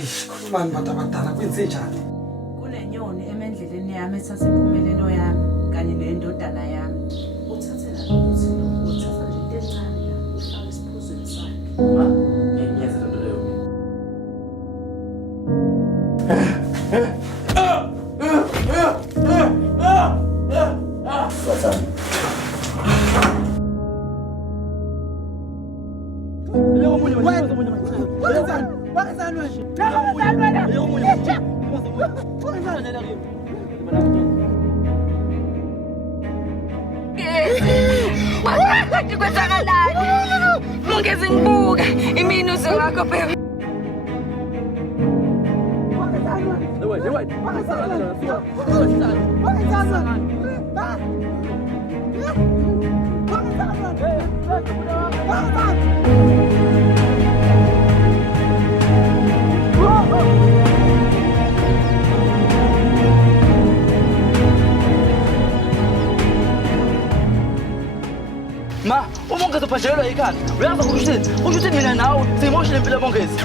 Hayi, khulumani bantu abadala kwenzenjani? Kunenyoni emendleleni yami ethatha impumelelo yami kanye nendodana yami. Uthathela ukuthi uthatha nje into encane la ufaka esiphuzweni sakhe. Ngiyenza lento leyo Wakati kwenzakalani? Mungeze ngibuka iminuzo wakho baby. Ma, uma ungezophajelelwa yikhanda uyazi ukuthi mina nawe siyimoshile impilo yabongezi.